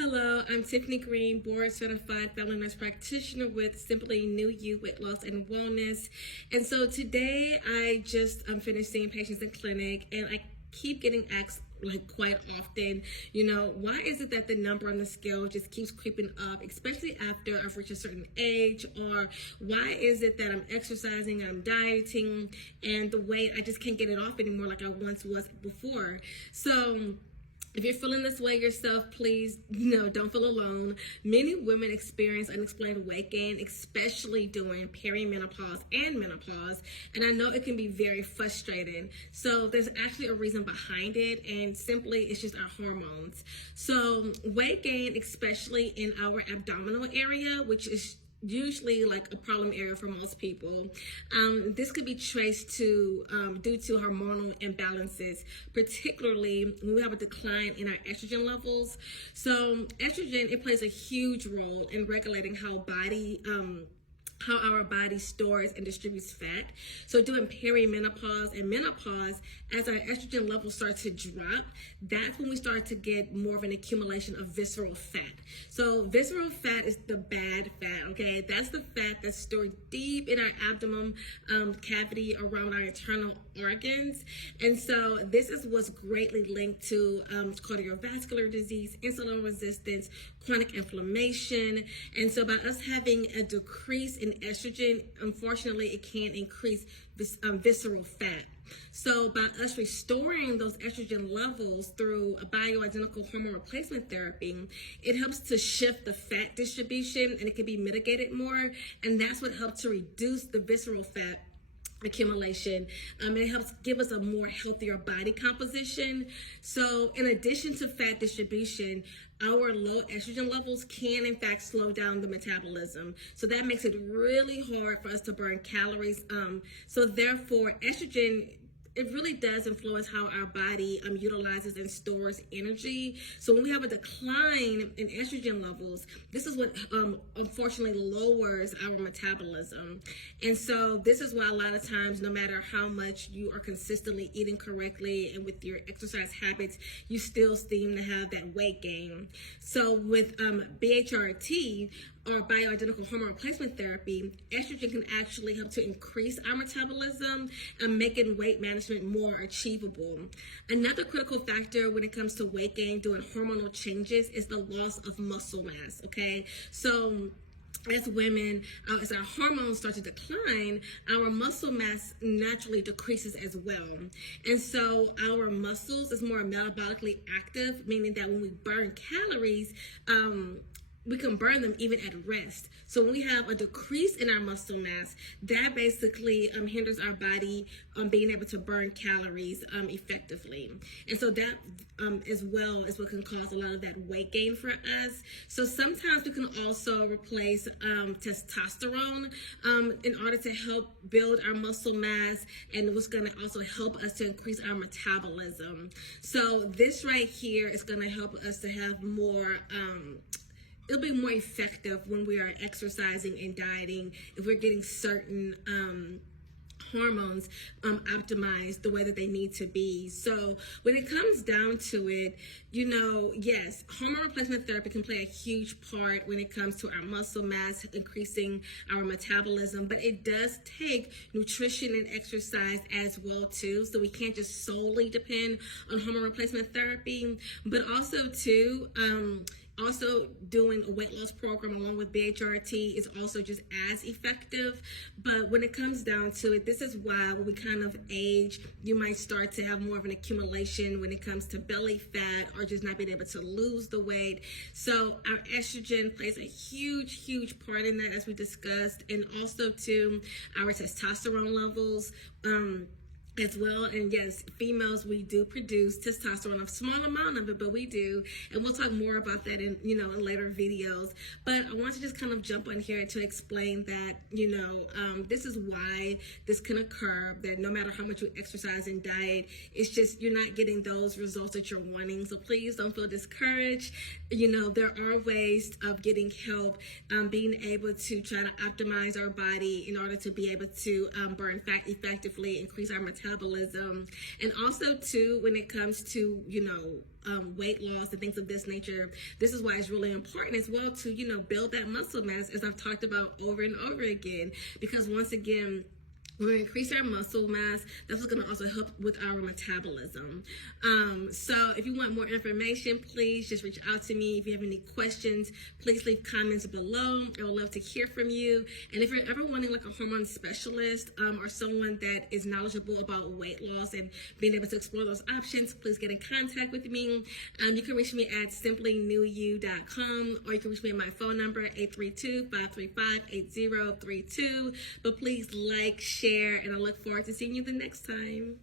Hello, I'm Tiffany Green, board certified family nurse practitioner with Simply New You Weight Loss and Wellness. And so today I just finished seeing patients in clinic, and I keep getting asked quite often, why is it that the number on the scale just keeps creeping up, especially after I've reached a certain age, or why is it that I'm exercising, I'm dieting, and the weight, I just can't get it off anymore like I once was before. So if you're feeling this way yourself, please, don't feel alone. Many women experience unexplained weight gain, especially during perimenopause and menopause. And I know it can be very frustrating. So there's actually a reason behind it, and simply it's just our hormones. So weight gain, especially in our abdominal area, which is usually like a problem area for most people. This could be traced to due to hormonal imbalances, particularly when we have a decline in our estrogen levels. So estrogen, it plays a huge role in regulating how our body stores and distributes fat. So during perimenopause and menopause, as our estrogen levels start to drop, that's when we start to get more of an accumulation of visceral fat. So visceral fat is the bad fat, okay? That's the fat that's stored deep in our abdomen cavity around our internal organs. And so this is what's greatly linked to cardiovascular disease, insulin resistance, chronic inflammation. And so by us having a decrease in estrogen, unfortunately, it can increase visceral fat. So by us restoring those estrogen levels through a bioidentical hormone replacement therapy, it helps to shift the fat distribution, and it can be mitigated more. And that's what helps to reduce the visceral fat accumulation. It helps give us a more healthier body composition. So in addition to fat distribution, our low estrogen levels can in fact slow down the metabolism. So that makes it really hard for us to burn calories. So therefore estrogen, it really does influence how our body utilizes and stores energy. So when we have a decline in estrogen levels, this is what unfortunately lowers our metabolism. And so this is why a lot of times, no matter how much you are consistently eating correctly and with your exercise habits, you still seem to have that weight gain. So with BHRT, or bioidentical hormone replacement therapy, estrogen can actually help to increase our metabolism and making weight management more achievable. Another critical factor when it comes to weight gain during hormonal changes is the loss of muscle mass, okay? So as women, as our hormones start to decline, our muscle mass naturally decreases as well. And so our muscles is more metabolically active, meaning that when we burn calories, we can burn them even at rest. So when we have a decrease in our muscle mass, that basically hinders our body being able to burn calories effectively. And so that as well is what can cause a lot of that weight gain for us. So sometimes we can also replace testosterone in order to help build our muscle mass, and what's going to also help us to increase our metabolism. So this right here is going to help us to have more it'll be more effective when we are exercising and dieting if we're getting certain hormones optimized the way that they need to be. So when it comes down to it, yes, hormone replacement therapy can play a huge part when it comes to our muscle mass, increasing our metabolism, but it does take nutrition and exercise as well too. So we can't just solely depend on hormone replacement therapy, but also too, also doing a weight loss program along with BHRT is also just as effective. But when it comes down to it, this is why when we kind of age, you might start to have more of an accumulation when it comes to belly fat or just not being able to lose the weight. So our estrogen plays a huge, huge part in that, as we discussed, and also too our testosterone levels. As well. And yes, females, we do produce testosterone, a small amount of it, but we do. And we'll talk more about that in later videos. But I want to just kind of jump on here to explain that, this is why this can occur, that no matter how much you exercise and diet, it's just, you're not getting those results that you're wanting. So please don't feel discouraged. There are ways of getting help, being able to try to optimize our body in order to be able to burn fat effectively, increase our metabolism, metabolism. And also too, when it comes to, weight loss and things of this nature, this is why it's really important as well to, build that muscle mass, as I've talked about over and over again, because once again, when we increase our muscle mass, that's going to also help with our metabolism. So if you want more information, please just reach out to me. If you have any questions, please leave comments below. I would love to hear from you. And if you're ever wanting like a hormone specialist or someone that is knowledgeable about weight loss and being able to explore those options, please get in contact with me. You can reach me at simplyknewyou.com, or you can reach me at my phone number, 832-535-8032. But please like, share, and I look forward to seeing you the next time.